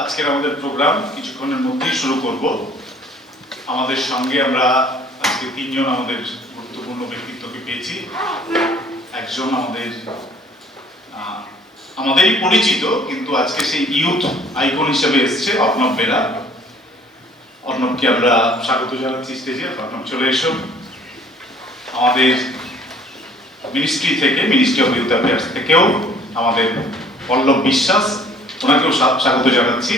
আজকের আমাদের প্রোগ্রাম কিছুক্ষণের মধ্যেই শুরু করব। আমাদের সঙ্গে আমরা আজকে তিনজন আমাদের গুরুত্বপূর্ণ ব্যক্তিত্বকে পেয়েছি। একজন আমাদেরই পরিচিত, কিন্তু আজকে সেই ইউথ আইকন হিসেবে এসছে অর্ণব বেরা। অর্ণবকে আমরা স্বাগত জানাচ্ছি স্টেজে। অর্ণব চলে এসো। আমাদের মিনিস্ট্রি অফ ইউথ অ্যাফেয়ার্স থেকেও আমাদের পল্লব বিশ্বাস, ওনাকেও স্বাগত জানাচ্ছি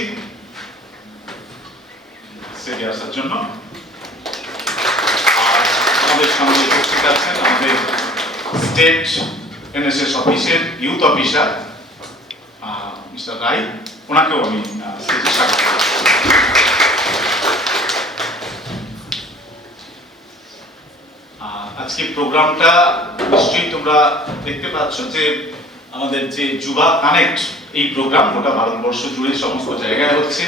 স্টেজে আসার জন্য। আর আমাদের সঙ্গে উপস্থিত আছেন আমাদের স্টেট এনএসএস অফিসের ইউথ অফিসার মিস্টার রাই, ওনাকেও আমি স্টেজে স্বাগত জানাচ্ছি। আজকে প্রোগ্রামটা নিশ্চয়ই তোমরা দেখতে পাচ্ছ যে আমাদের যে যুবা কানেক্ট এই প্রোগ্রাম গোটা ভারতবর্ষ জুড়ে সমস্ত জায়গায় হচ্ছে।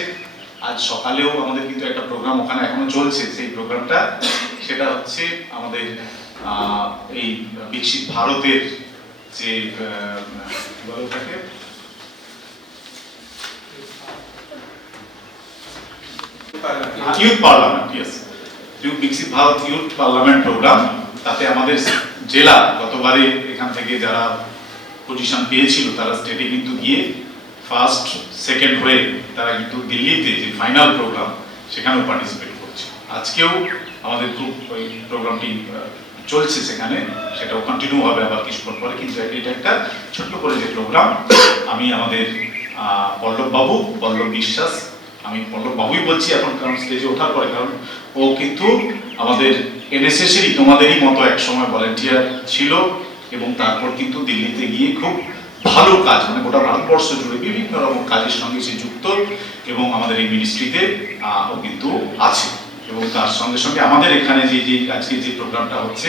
আজ সকালেও আমাদের কিন্তু একটা প্রোগ্রাম ওখানে এখনো চলছে। সেই প্রোগ্রামটা সেটা হচ্ছে আমাদের এই বিকশিত ভারতের যে ইউথ পার্লামেন্ট, বিকশিত ভারত ইউথ পার্লামেন্ট প্রোগ্রাম। তাতে আমাদের জেলা গতবারে এখান থেকে যারা পজিশন পেয়েছিল তারা স্টেটে কিন্তু গিয়ে ফার্স্ট সেকেন্ড হয়ে তারা কিন্তু দিল্লিতে যে ফাইনাল প্রোগ্রাম সেখানেও পার্টিসিপেট করছে। আজকেও আমাদের গ্রুপ ওই প্রোগ্রামটি চলছে সেখানে, সেটাও কন্টিনিউ হবে আবার কিছুক্ষণ পরে। কিন্তু এটা একটা ছোট্ট করে যে প্রোগ্রাম, আমি আমাদের পল্লব বিশ্বাস, আমি পল্লব বাবুই বলছি এখন, কারণ স্টেজে ওঠার পরে, কারণ ও কিন্তু আমাদের এনএসএসেরই তোমাদেরই মতো এক সময় ভলেন্টিয়ার ছিল এবং তারপর কিন্তু দিল্লিতে গিয়ে খুব ভালো কাজ, মানে গোটা ভারতবর্ষ জুড়ে বিভিন্ন রকম কাজের সঙ্গে সে যুক্ত এবং আমাদের এই মিনিস্ট্রিতে ও কিন্তু আছে। এবং তার সঙ্গে সঙ্গে আমাদের এখানে যে আজকে যে প্রোগ্রামটা হচ্ছে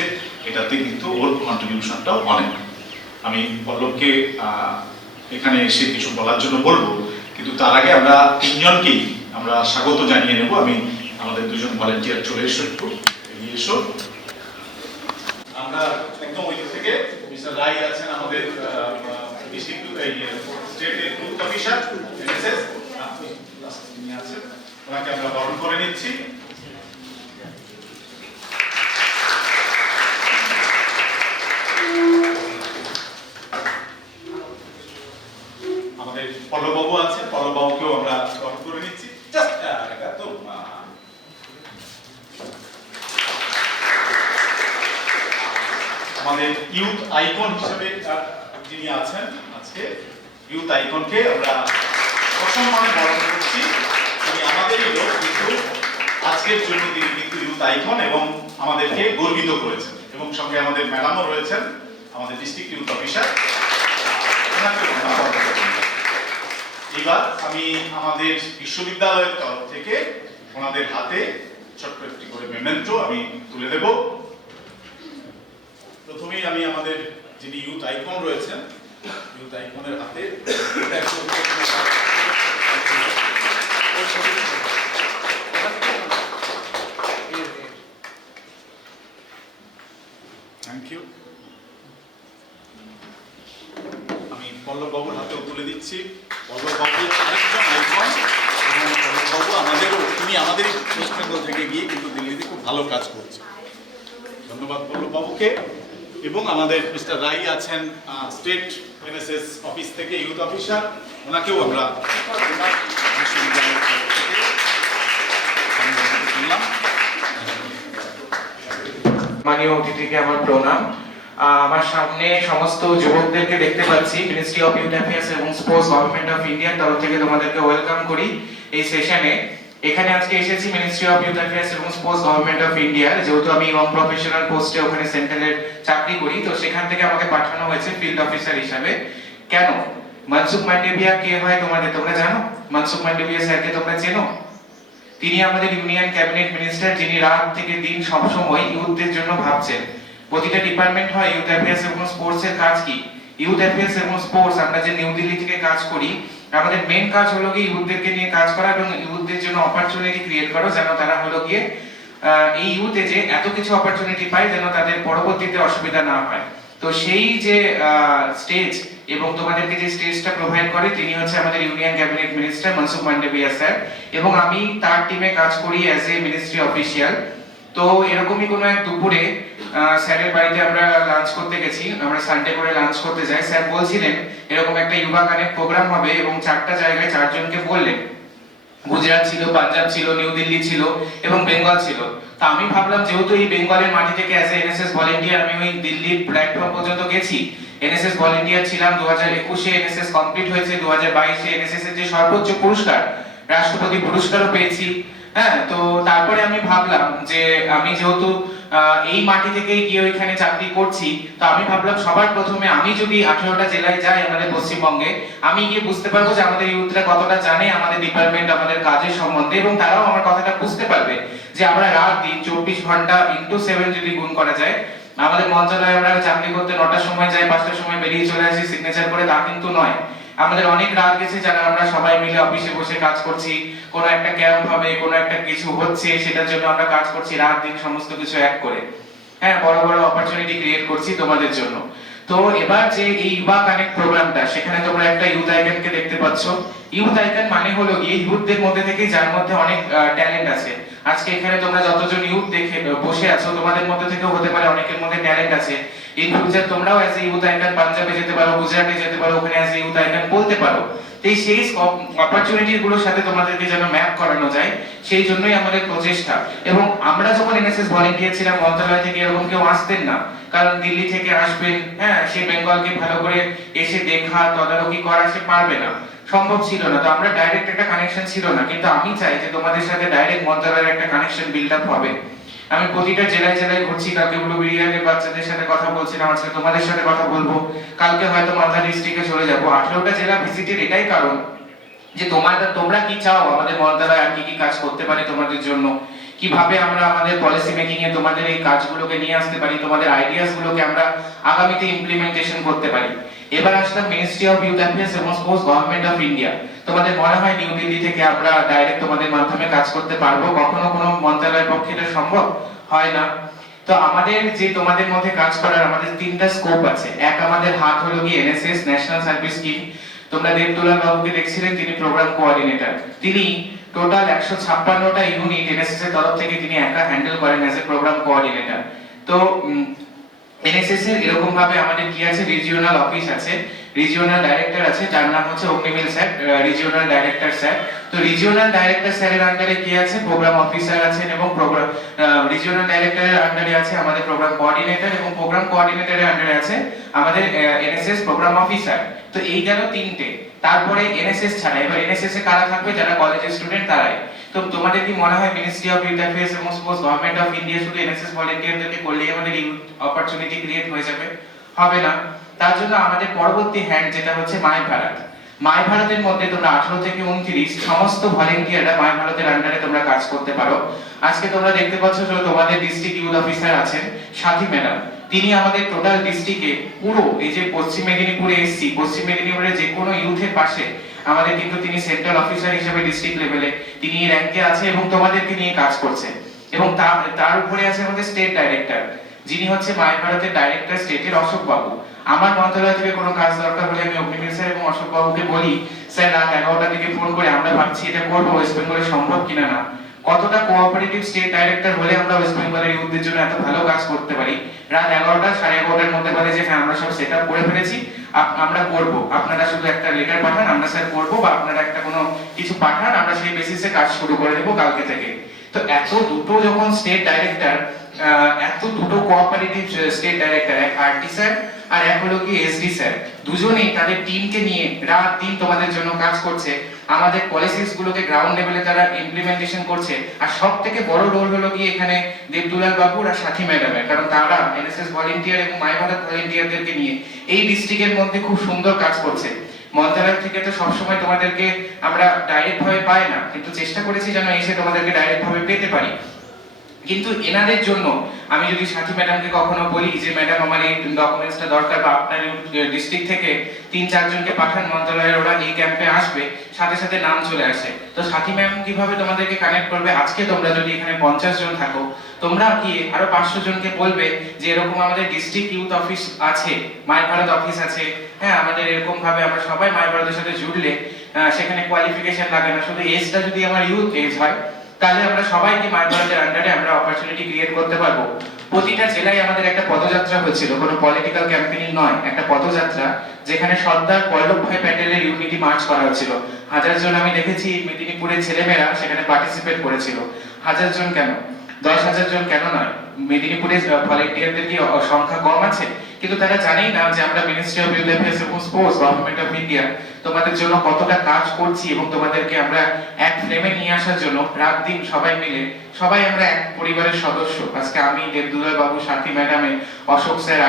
এটাতে কিন্তু ওর কন্ট্রিবিউশনটাও অনেক। আমি পল্লবকে এখানে এসে কিছু বলার জন্য বলবো, কিন্তু তার আগে আমরা তিনজনকেই আমরা স্বাগত জানিয়ে নেব। আমি আমাদের দুজন ভলেন্টিয়ার চলে এসো, একটু এগিয়ে এসো। আমরা একদম ওই থেকে মিস্টার রাই আছেন আমাদের স্টেটের ইউথ অফিসার এনএসএস, তিনি আছেন, ওনাকে আমরা বরণ করে নিচ্ছি। আমাদের পল্লববাবু আছেন, পল্লববাবুকেও আমরা বরণ করে নিচ্ছি। আমাদের ইউথ আইকন হিসেবে যিনি আছেন আজকে, ইউথ আইকনকে আমরা অসম্মানে বরণ করছি। তিনি আমাদেরই লোক, কিন্তু আজকের জন্য তিনি কিন্তু ইউথ আইকন এবং আমাদেরকে গর্বিত করেছেন। এবং সঙ্গে আমাদের ম্যাডামও রয়েছেন, আমাদের ডিস্ট্রিক্ট ইউথ অফিসার। এবার আমি আমাদের বিশ্ববিদ্যালয়ের তরফ থেকে ওনাদের হাতে ছোট্ট একটি করে মেমেন্টো আমি তুলে দেব। প্রথমেই আমি আমাদের যিনি ইউথ আইকন রয়েছেন, ইউথ আইকনের হাতে থ্যাংক ইউ। আমি পল্লববাবুর হাতেও তুলে দিচ্ছি। পল্লববাবু আরেকজন আইকন এবং পল্লববাবু আমাদেরও, তিনি আমাদেরই ওয়েস্ট বেঙ্গল থেকে গিয়ে কিন্তু দিল্লিতে খুব ভালো কাজ করছে। ধন্যবাদ পল্লববাবুকে। এবং আমাদের মিস্টার রাই আছেন স্টেট এনএসএস অফিস থেকে ইউথ অফিসার, ওনাকেও আমরা মাননীয় অতিথিকে আমার প্রণাম। আমার সামনে সমস্ত যুবকদেরকে দেখতে পাচ্ছি। মিনিস্ট্রি অফ ইউথ অ্যাফেয়ার্স এবং স্পোর্টস গভর্নমেন্ট অফ ইন্ডিয়ার তরফ থেকে তোমাদেরকে ওয়েলকাম করি এই সেশনে। এখানে আজকে এসেছি মিনিস্ট্রি অফ ইউথ অ্যাফেয়ার্স এবং স্পোর্টস গভর্নমেন্ট অফ ইন্ডিয়ার, যেহেতু আমি নন প্রফেশনাল পোস্টে ওখানে সেন্ট্রালের চাকরি করি, তো সেখান থেকে আমাকে পাঠানো হয়েছে ফিল্ড অফিসার হিসাবে। কেন? মনসুখ মান্ডভিয়া কে হয় তোমরা জানো? মনসুখ মান্ডভিয়া স্যারকে তোমরা চেনো? তিনি আমাদের ইউনিয়ন ক্যাবিনেট মিনিস্টার, যিনি রাত থেকে দিন সবসময় ইউথদের জন্য ভাবছেন। প্রতিটা ডিপার্টমেন্ট হয় ইউথ অ্যাফেয়ার্স এবং স্পোর্টস এর কাজ কি? ইউথ অ্যাফেয়ার্স এবং স্পোর্টস আমরা যে নিউ দিল্লি থেকে কাজ করি, আমাদের মেন কাজ হলো গিয়ে ইউথদেরকে নিয়ে কাজ করা এবং ইউথদের জন্য অপরচুনিটি ক্রিয়েট করা, যেন তারা হলো গিয়ে এই ইউথে যে এত কিছু অপরচুনিটি পায় যেন তাদের পরবর্তীতে অসুবিধা না হয়। তো সেই যে স্টেজ এবং তোমাদেরকে যে স্টেজটা প্রোভাইড করে তিনি হচ্ছে আমাদের union cabinet minister Mansukh Mandaviya sir, এবং আমি তার টিমে কাজ করি অ্যাজ এ মিনিস্ট্রি অফিসিয়াল। তো এরকমই কোনো এক দুপুরে স্যারের বাড়িতে আমরা লাঞ্চ করতে গেছি, আমরা সানডে করে লাঞ্চ করতে যাই। স্যার বলছিলেন এরকম একটা ইউবা কানেক্ট প্রোগ্রাম হবে এবং 4টা জায়গায় 4 জনকে বললেন। গুজরাট ছিল, পাঞ্জাব ছিল, নিউ দিল্লি ছিল এবং বেঙ্গল ছিল। তা আমি ভাবলাম যেহেতু এই বেঙ্গলের মাটি থেকে অ্যাজ এ এনএসএস ভলেন্টিয়ার আমি ওই দিল্লির প্ল্যাটফর্ম পর্যন্ত গেছি, এনএসএস ভলেন্টিয়ার ছিলাম, 2021-এ এনএসএস কমপ্লিট হয়েছে, 2022-এ এনএসএস এর যে সর্বোচ্চ পুরস্কার রাষ্ট্রপতি পুরস্কারও পেয়েছি। হ্যাঁ, তো তারপরে আমি ভাবলাম যে আমি যেহেতু এই মাটি থেকেই গিয়ে ওইখানে চাকরি করছি, তো আমি ভাবলাম সবার প্রথমে আমি যদি 18টা জেলায় যাই আমাদের পশ্চিমবঙ্গে, আমি গিয়ে বুঝতে পারবো যে আমাদের ইউথরা কতটা জানে আমাদের ডিপার্টমেন্ট, আমাদের কাজের সম্বন্ধে, এবং তারাও আমার কথাটা বুঝতে পারবে যে আমরা রাত দিন 24 ঘন্টা ইনটু 7 যদি গুণ করা যায়, আমাদের মন্ত্রণালয়ে আমরা চাকরি করতে 9টার সময় যাই, 5টার সময় বেরিয়ে চলে আসি সিগনেচার করে, তা কিন্তু নয়। আমাদের অনেক রাত গেছে যারা আমরা সবাই মিলে অফিসে বসে কাজ করছি, কোনো একটা ক্যাম্প হবে, কোনো একটা কিছু হচ্ছে, সেটার জন্য আমরা কাজ করছি রাত দিন সমস্ত কিছু এক করে। হ্যাঁ, বড় বড় অপরচুনিটি ক্রিয়েট করছি তোমাদের জন্য। তো এবার যে এই ইউবা কানেক্ট প্রোগ্রামটা, সেখানে তোমরা একটা ইউথ আইকনকে দেখতে পাচ্ছ। ইউথ আইকন মানে হলো গিয়ে ইউথদের মধ্যে থেকে যার মধ্যে অনেক ট্যালেন্ট আছে। আজকে এখানে তোমরা যতজন ইউথ দেখে বসে আছো, তোমাদের মধ্যে থেকেও হতে পারে অনেকের মধ্যে ট্যালেন্ট আছে। ইন ফিউচার তোমরাও অ্যাজ এ ইউথ আইকন পাঞ্জাবে যেতে পারো, গুজরাটে যেতে পারো, ওখানে অ্যাজ এ ইউথ আইকন বলতে পারো। তো সেই অপরচুনিটি গুলোর সাথে তোমাদেরকে যেন ম্যাপ করানো যায়, সেই জন্যই আমাদের প্রচেষ্টা। এবং আমরা যখন এনএসএস ভলেন্টিয়ার ছিলাম, মন্ত্রণালয় থেকে এরকম কেউ আসতেন না, কারণ দিল্লি থেকে আসবেন, হ্যাঁ, সে বেঙ্গলকে ভালো করে এসে দেখা তদারকি করা সে পারবে না, সম্ভব ছিল না। তো আমরা ডাইরেক্ট একটা কানেকশন ছিল না, কিন্তু আমি চাই যে তোমাদের সাথে ডাইরেক্ট মন্ত্রণালয়ের একটা কানেকশন বিল্ড আপ হবে। আমি প্রতিটা জেলায় জেলায় ঘুরছি, কালকে ব্লুবেরিয়ারের বাচ্চাদের সাথে কথা বলছিলাম, আজকে তোমাদের সাথে কথা বলবো, কালকে হয়তো মালদা ডিস্ট্রিক্টে চলে যাবো। 18টা জেলা ভিজিটের এটাই কারণ যে তোমরা কি চাও আমাদের মন্ত্রণালয় আর কি কি কাজ করতে পারে তোমাদের জন্য, কিভাবে আমরা আমাদের পলিসি মেকিং এ তোমাদের এই কাজগুলোকে নিয়ে আসতে পারি, তোমাদের আইডিয়াস গুলোকে আমরা আগামীতে ইমপ্লিমেন্টেশন করতে পারি। এবার আসলাম মিনিস্ট্রি অফ ইউথ অ্যাফেয়ার্স এবং স্পোর্টস, গভর্নমেন্ট অফ ইন্ডিয়া। তোমাদের মনে হয় নিউ দিল্লি থেকে আমরা ডাইরেক্ট তোমাদের মাধ্যমে কাজ করতে পারবো? কখনো কোনো মন্ত্রণালয়ের পক্ষে এটা সম্ভব হয় না। তো আমাদের যে তোমাদের মধ্যে কাজ করার আমাদের 3টা স্কোপ আছে। এক, আমাদের হাত হলো গিয়ে এনএসএস ন্যাশনাল সার্ভিস স্কিম। তোমরা দেবদুলাল বাবুকে দেখছিলেন, তিনি প্রোগ্রাম কোঅর্ডিনেটর। তিনি টোটাল 156টা ইউনিট এনএসএস এর তরফ থেকে তিনি একা হ্যান্ডেল করেন অ্যাজ এ প্রোগ্রাম কোঅর্ডিনেটর। তো এনএসএস এর এরকম ভাবে আমাদের কি আছে, রিজিওনাল অফিস আছে, রিজিওনাল ডাইরেক্টর আছে যার নাম হচ্ছে অগ্নিমিল স্যার, রিজিওনাল ডাইরেক্টর স্যার। তো রিজিওনাল ডাইরেক্টর স্যারের আন্ডারে কি আছে, প্রোগ্রাম অফিসার আছেন, এবং প্রোগ্রাম রিজিওনাল ডাইরেক্টরের আন্ডারে আছে আমাদের প্রোগ্রাম কোঅর্ডিনেটর, এবং প্রোগ্রাম কোঅর্ডিনেটরের আন্ডারে আছে আমাদের এনএসএস প্রোগ্রাম অফিসার। তো এই গেল 3টে। তারপরে এনএসএস ছাড়া এবার এনএসএস এ কারা থাকবে, যারা কলেজের স্টুডেন্ট তারাই। তো তোমাদের কি মনে হয় মিনিস্ট্রি অফ ইউথ অ্যাফেয়ার্স এবং স্পোর্টস, গভর্নমেন্ট অফ ইন্ডিয়া শুধু এনএসএস ভলেন্টিয়ারদেরকে করলেই আমাদের ইউথ অপরচুনিটি ক্রিয়েট হয়ে যাবে? হবে না। তার জন্য আমাদের পরবর্তী হ্যান্ড যেটা হচ্ছে মাই ভারত। মাই ভারতের মধ্যে তোমরা 18 থেকে 29 সমস্ত ভলেন্টিয়াররা মাই ভারতের আন্ডারে তোমরা কাজ করতে পারো। আজকে তোমরা দেখতে পাচ্ছ যে তোমাদের ডিস্ট্রিক্ট ইউথ অফিসার আছেন সাথী ম্যাডাম, তিনি আমাদের টোটাল ডিস্ট্রিক্টে পুরো এই যে পশ্চিম মেদিনীপুরে এসছি, পশ্চিম মেদিনীপুরে যে কোনো ইউথের পাশে আমাদের কিন্তু তিনি সেন্ট্রাল অফিসার হিসেবে ডিস্ট্রিক্ট লেভেলে তিনি র্যাঙ্কে আছে এবং তোমাদেরকে নিয়ে কাজ করছে। এবং তার উপরে আছে আমাদের স্টেট ডাইরেক্টর, যিনি হচ্ছে মাই ভারতের ডাইরেক্টর স্টেটের, অশোক বাবু। আমার মন্ত্রণালয় থেকে কোনো কাজ দরকার হলে আমি অগ্নিমিল স্যার এবং অশোক বাবুকে বলি, স্যার রাত 11টা থেকে ফোন করে আমরা ভাবছি এটা করবো, ওয়েস্ট বেঙ্গলে সম্ভব কিনা না। কতটা কোঅপারেটিভ স্টেট ডাইরেক্টর হলে আমরা ওয়েস্ট বেঙ্গলের ইউথদের জন্য এত ভালো কাজ করতে পারি। রাত 11টা 11:30টার মধ্যে বলে যে হ্যাঁ আমরা সব সেট আপ করে ফেলেছি, আমরা করব, আপনারা শুধু একটা লেটার পাঠান, আমরা স্যার করব, বা আপনারা একটা কোনো কিছু পাঠান, আমরা সেই বেসিসে কাজ শুরু করে দেব কালকে থেকে। তো এত দুটো যখন স্টেট ডাইরেক্টর, এত দুটো কোঅপারেটিভ স্টেট ডাইরেক্টর, এক আরটি স্যার আর এক হলো কি এসডি স্যার, দুজনেই তাদের টিমকে নিয়ে রাত দিন তোমাদের জন্য কাজ করছে, আমাদের পলিসিস গুলোকে গ্রাউন্ড লেভেলে তারা ইমপ্লিমেন্টেশন করছে। আর সবথেকে বড় রোল হলো কি এখানে দেবদুলাল বাবুর আর সাথী ম্যাডামের, কারণ তারা এনএসএস ভলেন্টিয়ার এবং মাই ভারত ভলেন্টিয়ারদেরকে নিয়ে এই ডিস্ট্রিক্টের মধ্যে খুব সুন্দর কাজ করছে। মন্ত্রণালয় থেকে তো সবসময় তোমাদেরকে আমরা ডাইরেক্ট ভাবে পাই না, কিন্তু চেষ্টা করেছি যেন এসে তোমাদেরকে ডাইরেক্ট ভাবে পেতে পারি। কিন্তু এনাদের জন্য আমি যদি সাথী ম্যাডামকে কখনো বলি যে ম্যাডাম আমার এই ডকুমেন্টসটা দরকার বা আপনার ডিস্ট্রিক্ট থেকে 3-4 জনকে পাঠান মন্ত্রণালয়ের, ওরা এই ক্যাম্পে আসবে, সাথে সাথে নাম চলে আসে। তো সাথী ম্যাম কিভাবে তোমাদেরকে কানেক্ট করবে? আজকে তোমরা যদি এখানে 50 জন থাকো, তোমরা কি আরো 500 জনকে বলবে যে এরকম আমাদের ডিস্ট্রিক্ট ইউথ অফিস আছে, মাই ভারত অফিস আছে, হ্যাঁ আমাদের এরকম ভাবে আমরা সবাই মাই ভারতের সাথে জুড়লে সেখানে কোয়ালিফিকেশন লাগে না, শুধু এজটা যদি আমার ইউথ এজ হয়, তাহলে আমরা সবাইকে মাই ভারতের আন্ডারে আমরা অপরচুনিটি ক্রিয়েট করতে পারবো। প্রতিটা জেলায় আমাদের একটা পদযাত্রা হচ্ছিল, কোনো পলিটিক্যাল ক্যাম্পেইন নয়, একটা পদযাত্রা যেখানে সর্দার বল্লভভাই প্যাটেলের ইউনিটি মার্চ করা হচ্ছিল। 1000 জন আমি দেখেছি মেদিনীপুরের ছেলেমেয়েরা সেখানে পার্টিসিপেট করেছিল। 1000 জন কেন, 10,000 জন কেন নয়? মেদিনীপুরের ভলেন্টিয়ারদের কি সংখ্যা কম আছে? কিন্তু তারা জানেই না যে আমরা মিনিস্ট্রি অফ ইউথ অ্যাফেয়ার্স এবং স্পোর্টস, গভর্নমেন্ট অফ ইন্ডিয়া তোমাদের জন্য কতটা কাজ করছি এবং তোমাদেরকে আমরা এক ফ্রেমে নিয়ে আসার জন্য রাত দিন সবাই মিলে, সবাই আমরা এক পরিবারের সদস্য। আজকে আমি, দেবদুলাল বাবু, সাথী ম্যাডামে, Ashok sir,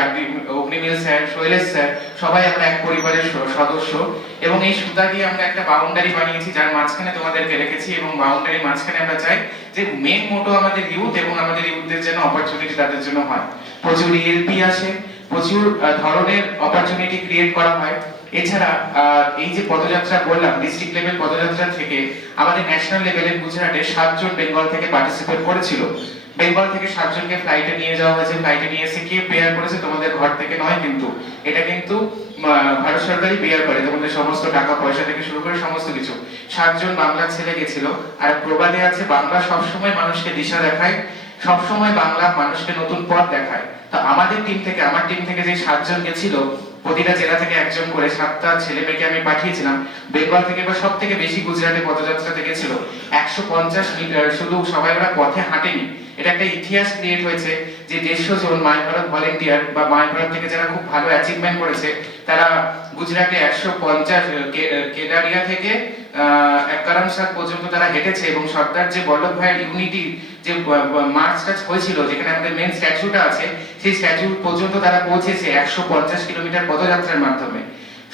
Agnimil sir, Shailesh sir, সবাই আমরা এক পরিবারের সদস্য। এবং এই সুতা দিয়ে আমরা একটা বাউন্ডারি বানিয়েছি যার মাঝখানে তোমাদেরকে রেখেছি, এবং বাউন্ডারির মাঝখানে আমরা চাই যে মেন মোটো আমাদের ইউথ এবং আমাদের ইউথদের জন্য অপরচুনিটি তাদের জন্য হয়। প্রচুর ইএলপি আসে, প্রচুর ধরনের অপরচুনিটি ক্রিয়েট করা হয়। এছাড়া এই যে পদযাত্রা বললাম, ডিস্ট্রিক্ট লেভেল পদযাত্রা থেকে আমাদের ন্যাশনাল লেভেলের গুজরাটে 7 জন বেঙ্গল থেকে পার্টিসিপেট করেছিল। বেঙ্গল থেকে 7 জনকে ফ্লাইটে নিয়ে যাওয়া হয়েছে, ফ্লাইটে নিয়ে এসে কে বেয়ার করেছে? তোমাদের ঘর থেকে নয়, কিন্তু এটা কিন্তু ভারত সরকারই বেয়ার করে, তোমাদের সমস্ত টাকা পয়সা থেকে শুরু করে সমস্ত কিছু। 7 জন বাংলার ছেলে গেছিল। আর প্রবাদে আছে, বাংলা সবসময় মানুষকে দিশা দেখায়, সবসময় বাংলা মানুষকে নতুন পথ দেখায়। তো আমাদের টিম থেকে, আমার টিম থেকে যে 7 জন গেছিল, প্রতিটা জেলা থেকে একজন করে 7টা ছেলে মেয়েকে আমি পাঠিয়েছিলাম। বেঙ্গল থেকে বা সব থেকে বেশি গুজরাটে পদযাত্রাতে গেছিল 150 মিটার, শুধু সবাই ওরা পথে হাঁটেনি। এটা একটা ইতিহাস ক্রিয়েট হয়েছে যে 150 জন মাই ভারত ভলেন্টিয়ার বা মাই ভারত থেকে যারা খুব ভালো অ্যাচিভমেন্ট করেছে, তারা গুজরাটে 150 কেদারিয়া থেকে কারামসাদ পর্যন্ত তারা হেঁটেছে। এবং সর্দার যে বল্লভভাইয়ের ইউনিটি যে মার্চটা হয়েছিল, যেখানে আমাদের মেন স্ট্যাচুটা আছে, সেই স্ট্যাচু পর্যন্ত তারা পৌঁছেছে 150 কিলোমিটার পদযাত্রার মাধ্যমে।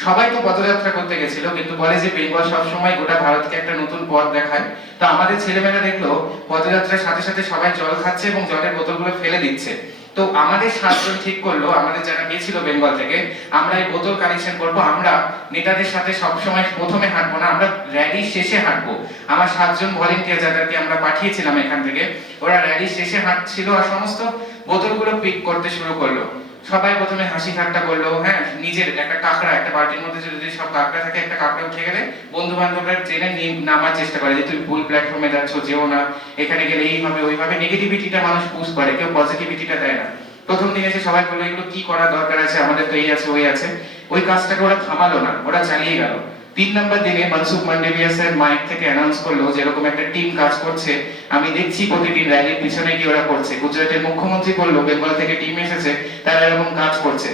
সবাই তো পদযাত্রা করতে গেছিল, কিন্তু বলে যে বেঙ্গল সবসময় গোটা ভারতকে একটা নতুন পথ দেখায়। তো আমাদের ছেলেমেয়েরা দেখলো পদযাত্রার সাথে সাথে সবাই জল খাচ্ছে এবং জলের বোতলগুলো ফেলে দিচ্ছে। তো আমাদের 7 জন ঠিক করলো, আমাদের যারা গিয়েছিল বেঙ্গল থেকে, আমরা এই বোতল কালেকশন করব। আমরা নেতাদের সাথে সবসময় প্রথমে হাঁটবো না, আমরা র্যালি শেষে হাঁটবো। আমার 7 জন ভলেন্টিয়ার যাদেরকে আমরা পাঠিয়েছিলাম এখান থেকে, ওরা র্যালি শেষে হাঁটছিল আর সমস্ত বোতলগুলো পিক করতে শুরু করলো। সবাই প্রথমে হাসি ঠাট্টা করলো, হ্যাঁ, নিজের একটা কাঁকড়া, একটা বালতির মধ্যে যদি সব কাঁকড়া থাকে, একটা কাঁকড়া উঠে গেলে বন্ধু বান্ধবরা ট্রেনে নামার চেষ্টা করে যে তুই ভুল প্ল্যাটফর্মে যাচ্ছ, যেও না, এখানে গেলে এইভাবে ওইভাবে। নেগেটিভিটিটা মানুষ পুশ করে, কেউ পজিটিভিটিটা দেয় না। প্রথম দিন এসে সবাই বললো এগুলো কি করা দরকার আছে, আমাদের তো এই আছে ওই আছে। ওই কাজটাকে ওরা থামালো না, ওরা চালিয়ে গেল। 3 নম্বর দিনে মনসুখ মান্ডভিয়া স্যার মাইক থেকে অ্যানাউন্স করলো যে এরকম একটা টিম কাজ করছে, আমি দেখছি প্রতিদিন র্যালির পিছনে কি ওরা করছে। গুজরাটের মুখ্যমন্ত্রী বললো বেঙ্গল থেকে টিম এসেছে, তারা এরকম কাজ করছে।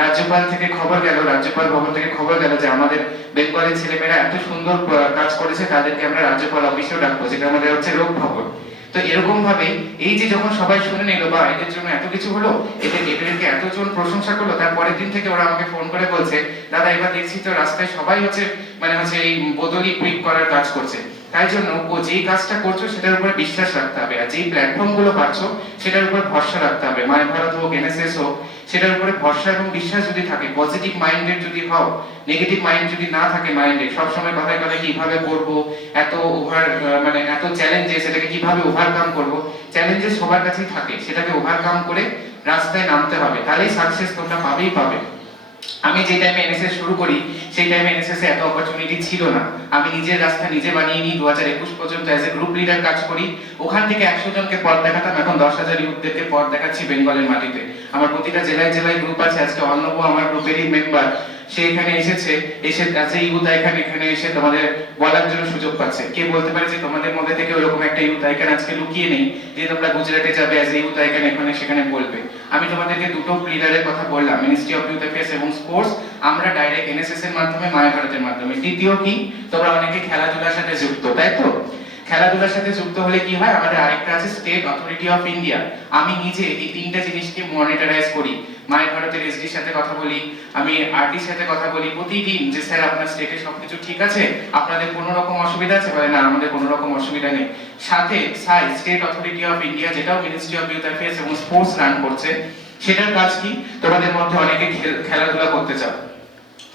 রাজ্যপাল থেকে খবর গেল, রাজ্যপাল ভবন থেকে খবর গেল যে আমাদের বেঙ্গলের ছেলেমেয়েরা এত সুন্দর কাজ করেছে, তাদেরকে আমরা রাজ্যপাল অফিসেও ডাকবো, যেটা আমাদের হচ্ছে লোক ভবন। তো এরকম ভাবে এই যে যখন সবাই শুনে নিল বা এদের জন্য এত কিছু হলো, এদেরকে এতজন প্রশংসা করলো, তার পরের দিন থেকে ওরা আমাকে ফোন করে বলছে, দাদা এবার দেখছি তো রাস্তায় সবাই হচ্ছে এই বদলি কুইক করার কাজ করছে। তাই জন্য ও যেই কাজটা করছো সেটার উপরে বিশ্বাস রাখতে হবে, আর যেই প্ল্যাটফর্ম গুলো পাচ্ছ সেটার উপরে ভরসা রাখতে হবে। মাই ভারত হোক, এনএসএস হোক, সেটার উপরে ভরসা এবং বিশ্বাস যদি থাকে, পজিটিভ মাইন্ডেড যদি হও, নেগেটিভ মাইন্ড যদি না থাকে মাইন্ডে, সবসময় কথায় কথায় কিভাবে করবো, এত এত চ্যালেঞ্জে সেটাকে কিভাবে ওভারকাম করবো, চ্যালেঞ্জেস সবার কাছেই থাকে, সেটাকে ওভারকাম করে রাস্তায় নামতে হবে, তাহলেই সাকসেস তোমরা পাবেই পাবে। আমি যে টাইমে এনএসএস শুরু করি সেই টাইমে এনএসএস এ এত অপরচুনিটি ছিল না। আমি নিজের রাস্তা নিজে বানিয়ে নিই, 2021 পর্যন্ত অ্যাজ এ গ্রুপ লিডার কাজ করি। ওখান থেকে 100 জনকে পথ দেখাতাম, এখন 10,000 ইউথদেরকে পথ দেখাচ্ছি বেঙ্গলের মাটিতে। আমার প্রতিটা জেলায় জেলায় গ্রুপ আছে। আজকে অর্ণব আমার গ্রুপেরই মেম্বার, সে এখানে এসেছে, এসে অ্যাজ এ ইউথ আইকন এখানে এসে তোমাদের বলার জন্য সুযোগ পাচ্ছে। কে বলতে পারে যে তোমাদের মধ্যে থেকে ওরকম একটা ইউথ আইকন আজকে লুকিয়ে নেই যে তোমরা গুজরাটে যাবে অ্যাজ এ ইউথ আইকন এখানে সেখানে বলবে। আমি তোমাদেরকে দুটো লিডারের কথা বললাম, মিনিস্ট্রি অফ ইউথ অ্যাফেয়ার্স এবং স্পোর্টস, আমরা ডাইরেক্ট এনএসএস এর মাধ্যমে, মায়া ভারতের মাধ্যমে। তৃতীয় কি, তোমরা অনেকে খেলাধুলার সাথে যুক্ত, তাই তো? খেলাধুলার সাথে যুক্ত হলে কি হয়, আমাদের আরেকটা আছে স্টেট অথরিটি অফ ইন্ডিয়া। আমি নিজে এই তিনটা জিনিসকে মনিটরাইজ করি। মাই ভারতের এসডির সাথে কথা বলি, আমি আরডির সাথে কথা বলি প্রতিদিন, যে স্যার আপনার স্টেটে সবকিছু ঠিক আছে, আপনাদের কোনো রকম অসুবিধা আছে? বলে না, আমাদের কোনো রকম অসুবিধা নেই। সাথে সাই স্টেট অথরিটি অফ ইন্ডিয়া, যেটাও মিনিস্ট্রি অফ ইউথ অ্যাফেয়ার্স এবং স্পোর্টস রান করছে, সেটার কাজ কি, তোমাদের মধ্যে অনেকে খেলাধুলা করতে চাও,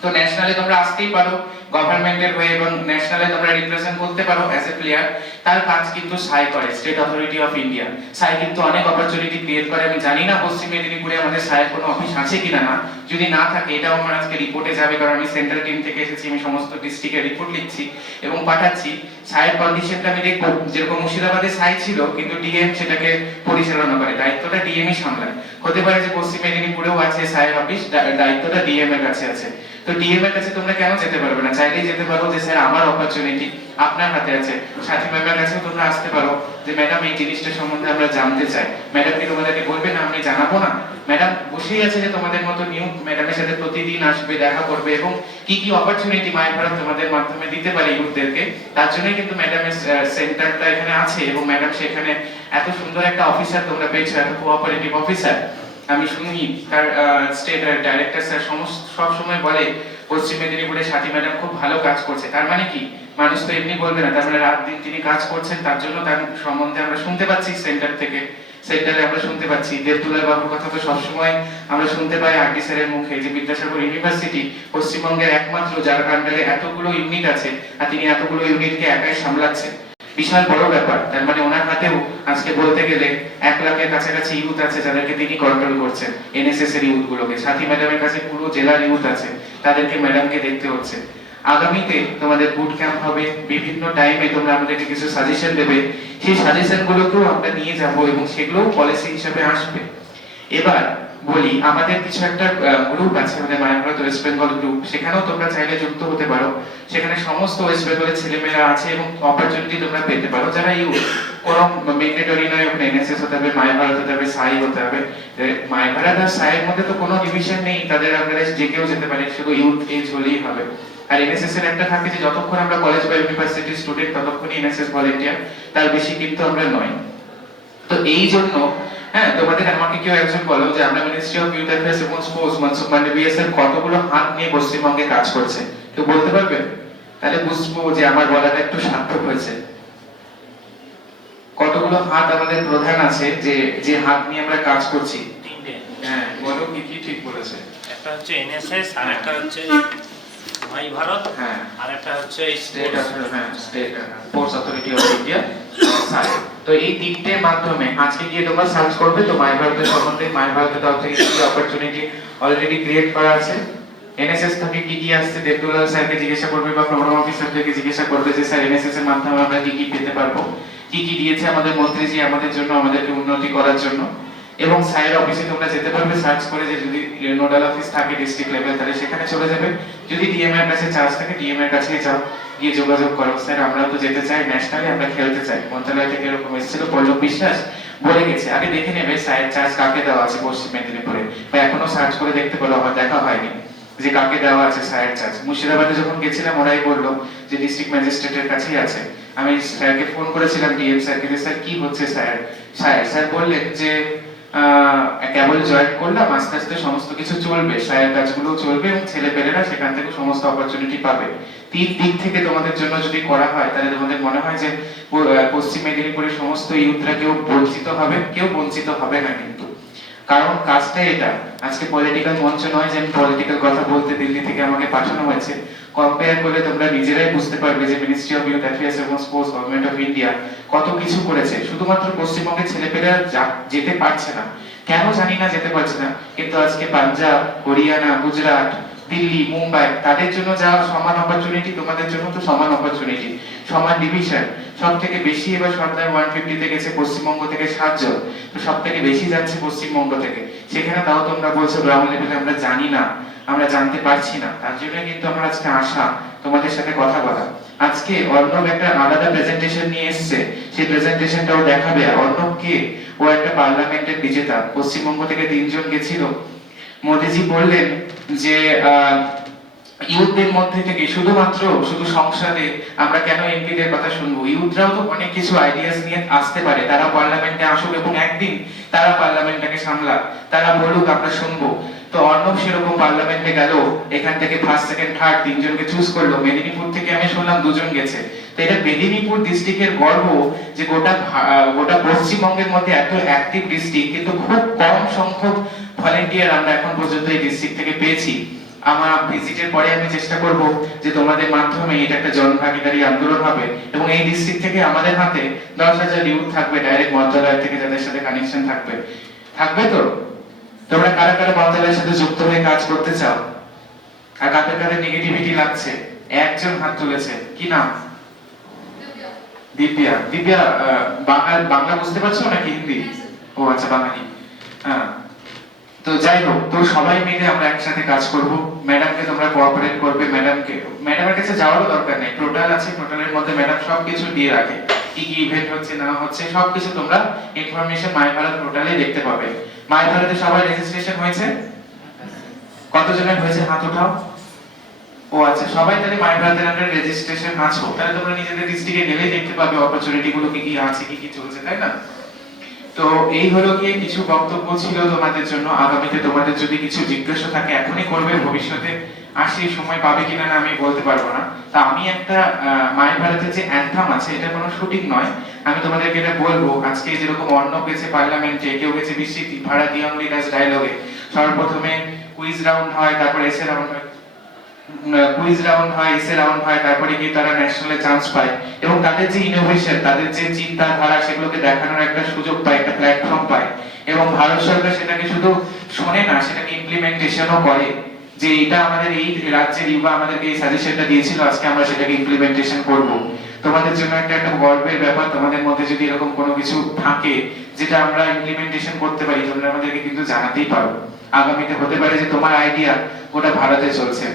তো ন্যাশনালে তোমরা আসতেই পারো গভর্নমেন্টের হয়ে, এবং ন্যাশনালে তোমরা রিপ্রেজেন্ট করতে পারো অ্যাজ এ প্লেয়ার। তার কাজ কিন্তু সাই করে, স্টেট অথরিটি অফ ইন্ডিয়া। সাই কিন্তু অনেক অপরচুনিটি ক্রিয়েট করে। আমি জানি না পশ্চিম মেদিনীপুরে আমাদের সাইয়ের কোনো অফিস আছে কিনা, না যদি না থাকে এটাও আমার আজকে রিপোর্টে যাবে, কারণ আমি সেন্ট্রাল টিম থেকে এসেছি, আমি সমস্ত ডিস্ট্রিক্টে রিপোর্ট লিখছি এবং পাঠাচ্ছি। সাইয়ের কন্ডিশনটা আমি দেখবো, যেরকম মুর্শিদাবাদে সাই ছিল কিন্তু ডিএম সেটাকে পরিচালনা করে, দায়িত্বটা ডিএমই সামলায়। হতে পারে যে পশ্চিম মেদিনীপুরেও আছে সাইয়ের অফিস, দায়িত্বটা ডিএম এর কাছে আছে। তো ডিএম এর কাছে তোমরা কেন যেতে পারবে না? চাইলেই যেতে পারো, যে স্যার আমার অপরচুনিটি আপনার হাতে আছে। সাথী ম্যামের কাছেও তোমরা আসতে পারো, যে ম্যাডাম এই জিনিসটা সম্বন্ধে আমরা জানতে চাই। ম্যাডাম কি তোমাদেরকে বলবে না আমি জানাবো না? ম্যাডাম বসেই আছে যে তোমাদের মতো নিউ ম্যাডামের সাথে প্রতিদিন আসবে, দেখা করবে, এবং কি কি অপরচুনিটি মাই ভারত তোমাদের মাধ্যমে দিতে পারে ইউথদেরকে। তার জন্যই কিন্তু ম্যাডামের সেন্টারটা এখানে আছে, এবং ম্যাডাম সেখানে এত সুন্দর একটা অফিসার তোমরা পেয়েছো, এত কোঅপারেটিভ অফিসার। আমি শুনি তার স্টেট ডাইরেক্টর স্যার সব সময় বলে পশ্চিম মেদিনীপুরে সাথী ম্যাডাম খুব ভালো কাজ করছে। তার মানে কি, মানুষ তো এমনি বলবে না, তার মানে রাত দিন তিনি কাজ করছেন। তার জন্য তার সম্বন্ধে আমরা শুনতে পাচ্ছি সেন্টার থেকে, সেন্টারে আমরা শুনতে পাচ্ছি দেবদুলাল বাবুর কথা তো সবসময় আমরা শুনতে পাই আরডি স্যারের মুখে, যে বিদ্যাসাগর ইউনিভার্সিটি পশ্চিমবঙ্গের একমাত্র যার আন্ডারে এতগুলো ইউনিট আছে, আর তিনি এতগুলো ইউনিটকে একাই সামলাচ্ছেন। বিশাল বড় ব্যাপার। তার মানে ওনার হাতেও আজকে বলতে গেলে 1 লাখের কাছাকাছি ইউথ আছে যাদেরকে তিনি কন্ট্রোল করছেন, এনএসএস এর ইউথ গুলোকে। সাথী ম্যাডামের কাছে পুরো জেলার ইউথ আছে, তাদেরকে ম্যাডামকে দেখতে হচ্ছে। আগামীতে তোমাদের বুট ক্যাম্প হবে, বিভিন্ন টাইমে তোমরা আমাদেরকে কিছু সাজেশন দেবে, সেই সাজেশন গুলোকেও আমরা নিয়ে যাব এবং সেগুলো পলিসি হিসেবে আসবে। এবার বলি, আমাদের কিছু একটা গ্রুপ আছে, আমাদের মাই ভারত ওয়েস্ট বেঙ্গল গ্রুপ, সেখানেও তোমরা চাইলে যুক্ত হতে পারো। সেখানে সমস্ত ওয়েস্ট বেঙ্গলের ছেলেমেয়েরা আছে এবং অপরচুনিটি তোমরা পেতে পারো। যারা ইউথ, কোনো ম্যান্ডেটরি নয় ওখানে এনএসএস হতে হবে, মাই ভারত হতে হবে, সাই হতে হবে। মাই ভারত আর সাইয়ের মধ্যে তো কোনো ডিভিশন নেই, তাদের আন্ডারে যে কেউ যেতে পারে, শুধু ইউথ এজ হলেই হবে। আর এনএসএস এর একটা থাকে যে যতক্ষণ আমরা কলেজ বা ইউনিভার্সিটি স্টুডেন্ট ততক্ষণই এনএসএস ভলান্টিয়ার, তার বেশি কিন্তু আমরা নয়। তো এই জন্য হ্যাঁ, তোমাদের আমাকে কেউ একজন বলো যে আমরা মিনিস্ট্রি অফ ইউথ অ্যাফেয়ার্স এবং স্পোর্টস মনসুখ মান্ডভিয়াস এর কতগুলো হাত নিয়ে পশ্চিমবঙ্গে কাজ করছে, কেউ বলতে পারবে? তাহলে বুঝবো যে আমার বলাটা একটু সার্থক হয়েছে। কতগুলো হাত আমাদের প্রধান আছে যে যে হাত নিয়ে আমরা কাজ করছি? 3টে। হ্যাঁ, বলো কি কি ঠিক বলেছে? একটা হচ্ছে এনএসএস, আর একটা হচ্ছে মাই ভারত, হ্যাঁ, আর একটা হচ্ছে state sports authority of India. তো এই তিনটে মাধ্যমে আজকে গিয়ে তোমরা সার্চ করবে, তো মাই ভারতের সম্বন্ধে মাই ভারতের তরফ থেকে কিছু অপরচুনিটি অলরেডি ক্রিয়েট করা আছে। এনএসএস থেকে কি কি আসছে দেবদুলাল স্যারকে জিজ্ঞাসা করবে বা প্রোগ্রাম অফিসারদেরকে জিজ্ঞাসা করবে যে স্যার এনএসএস এর মাধ্যমে আমরা কি কি পেতে পারবো, কি কি দিয়েছে আমাদের মন্ত্রীজি আমাদের জন্য, আমাদেরকে উন্নতি করার জন্য। এবং সাইয়ের অফিসে তোমরা যেতে পারবে সার্চ করে, যে যদি নোডাল অফিস থাকে ডিস্ট্রিক্ট লেভেল তাহলে সেখানে চলে যাবে। যদি ডিএম এর কাছে চার্জ থাকে ডিএম এর কাছেই যাও, গিয়ে যোগাযোগ করো, স্যার আমরাও তো যেতে চাই, ন্যাশনালি আমরা খেলতে চাই। মন্ত্রণালয় থেকে এরকম এসেছিল, পল্লব বিশ্বাস বলে গেছে। আগে দেখে নেবে সাইয়ের চার্জ কাকে দেওয়া আছে পশ্চিম মেদিনীপুরে, বা এখনো সার্চ করে দেখতে পারো, আমার দেখা হয়নি যে কাকে দেওয়া আছে সাইয়ের চার্জ। মুর্শিদাবাদে যখন গেছিলাম ওরাই বললো যে ডিস্ট্রিক্ট ম্যাজিস্ট্রেটের কাছেই আছে। আমি স্যারকে ফোন করেছিলাম ডিএম স্যারকে, যে স্যার কি হচ্ছে স্যার বললেন যে কেবল জয়েন করলাম, আস্তে আস্তে সমস্ত কিছু চলবে, সায়ের কাজগুলো চলবে এবং ছেলেপেলেরা সেখান থেকে সমস্ত অপরচুনিটি পাবে। 3 দিক থেকে তোমাদের জন্য যদি করা হয় তাহলে তোমাদের মনে হয় যে পশ্চিম মেদিনীপুরের সমস্ত ইউথরা কেউ বঞ্চিত হবে না। কিন্তু কারণ কাজটা এটা, আজকে পলিটিক্যাল মঞ্চ নয় যে আমি পলিটিক্যাল কথা বলতে দিল্লি থেকে আমাকে পাঠানো হয়েছে। কম্পেয়ার করলে তোমরা নিজেরাই বুঝতে পারবে যে মিনিস্ট্রি অফ ইউথ অ্যাফেয়ার্স এবং স্পোর্টস গভর্নমেন্ট অফ ইন্ডিয়া কত কিছু করেছে। শুধুমাত্র পশ্চিমবঙ্গের ছেলেপেলেরা যেতে পারছে না, কেন জানি না যেতে পারছে না, কিন্তু আজকে পাঞ্জাব, হরিয়ানা, গুজরাট, দিল্লি, মুম্বাই, তাদের জন্য যা সমান অপরচুনিটি, তোমাদের জন্য তো সমান অপরচুনিটি, সমান ডিভিশন। সব থেকে বেশি এবার সর্দার 150 তে গেছে পশ্চিমবঙ্গ থেকে 7 জন, তো সব থেকে বেশি যাচ্ছে পশ্চিমবঙ্গ থেকে। সেখানে তাও তোমরা বলছো গ্রাউন্ড লেভেলে আমরা জানি না, আমরা জানতে পারছি না। তার জন্য কিন্তু আমরা আজকে আসা, তোমাদের সাথে কথা বলা। আজকে অর্ণব একটা আলাদা প্রেজেন্টেশন নিয়ে এসেছে, সেই প্রেজেন্টেশনটাও দেখাবে। আর অর্ণব কে? ও একটা পার্লামেন্টের বিজেতা, পশ্চিমবঙ্গ থেকে 3 জন গেছিল। মোদিজি বললেন যে ইউথদের মধ্যে থেকে শুধু সংসদে আমরা কেন এমপিদের কথা শুনবো? ইউথরাও তো অনেক কিছু আইডিয়াস নিয়ে আসতে পারে, তারা পার্লামেন্টে আসুক এবং একদিন তারা পার্লামেন্টটাকে সামলাক, তারা বলুক আমরা শুনবো। তো অর্ণব সেরকম পার্লামেন্টে গেল, এখান থেকে ফার্স্ট সেকেন্ড থার্ড তিনজনকে চুজ করলো, মেদিনীপুর থেকে আমি শুনলাম দুজন গেছে। তো এটা মেদিনীপুর ডিস্ট্রিক্টের গর্ব যে গোটা পশ্চিমবঙ্গের মধ্যে এত অ্যাক্টিভ ডিস্ট্রিক্ট, কিন্তু খুব কম সংখ্যক ভলেন্টিয়ার আমরা এখন পর্যন্ত এই ডিস্ট্রিক্ট থেকে পেয়েছি। আমার ভিজিটের পরে আমি চেষ্টা করব যে তোমাদের মাধ্যমে এটা একটা জনভাগিদারি আন্দোলন হবে এবং এই ডিস্ট্রিক্ট থেকে আমাদের হাতে 10,000 ইউথ থাকবে ডাইরেক্ট মন্ত্রণালয় থেকে, যাদের সাথে কানেকশন থাকবে তো তোমরা কারা কারা মন্ত্রণালয়ের সাথে যুক্ত হয়ে কাজ করতে চাও? আর কাদের কাদের নেগেটিভিটি লাগছে? একজন হাত তুলেছে, কি নাম? দিব্যা। দিব্যা, বাংলা বুঝতে পারছো নাকি হিন্দি? ও আচ্ছা, বাঙালি। হ্যাঁ, তো যাই হোক, তো সবাই মিলে আমরা একসাথে কাজ করব। ম্যাডামকে তোমরা কোঅপারেট করবে, ম্যাডামের কাছে যাওয়ারও দরকার নেই, পোর্টাল আছে, পোর্টালের মধ্যে ম্যাডাম সবকিছু দিয়ে রাখে, কি কি ইভেন্ট হচ্ছে না হচ্ছে সবকিছু তোমরা ইনফরমেশন মাই ভারত পোর্টালে দেখতে পাবে। মাই ভারতে সবাই রেজিস্ট্রেশন হয়েছে? কতজনের হয়েছে হাত উঠাও? ও আচ্ছা, সবাই তাহলে মাই ভারতের আন্ডারে রেজিস্ট্রেশন আছো, তাহলে তোমরা নিজেদের ডিস্ট্রিক্টে গেলেই দেখতে পাবে অপরচুনিটি গুলো কি কি আছে, কি কি চলছে, তাই না? তো এই হলো গিয়ে কিছু বক্তব্য ছিল তোমাদের জন্য। আগামীতে তোমাদের যদি কিছু জিজ্ঞাসা থাকে এখনই করবে, ভবিষ্যতে আর সেই সময় পাবে কিনা না আমি বলতে পারবো না। তা আমি একটা মাই ভারতের যে অ্যান্থাম আছে, এটা কোনো শুটিং নয়, আমি তোমাদেরকে এটা বলবো। আজকে যেরকম অর্ণব গেছে পার্লামেন্টে, কেউ গেছে বৃষ্টি ভাড়া দিয়াংলি রাজ ডায়লগে, সর্বপ্রথমে কুইজ রাউন্ড হয়, তারপর এসে রাউন্ড হয়, এসে রাউন্ড হয়, তারপরে গিয়ে তারা ন্যাশনালে চান্স পায় এবং তাদের যে ইনোভেশন, তাদের যে চিন্তাধারা, সেগুলোকে দেখানোর একটা সুযোগ পায়, একটা প্ল্যাটফর্ম পায় এবং ভারত সরকার সেটাকে শুধু শোনে না, সেটাকে ইমপ্লিমেন্টেশনও করে। যে এটা আমাদের এই রাজ্যের ইউবা আমাদেরকে এই সাজেশনটা দিয়েছিল, আজকে আমরা সেটাকে ইমপ্লিমেন্টেশন করব। তোমাদের জন্য একটা গর্বের ব্যাপার, তোমাদের মধ্যে যদি এরকম কোনো কিছু থাকে যেটা আমরা ইমপ্লিমেন্টেশন করতে পারি, তোমরা আমাদেরকে কিন্তু জানাতেই পারো। আগামীতে হতে পারে যে তোমার আইডিয়া গোটা ভারতে চলছে।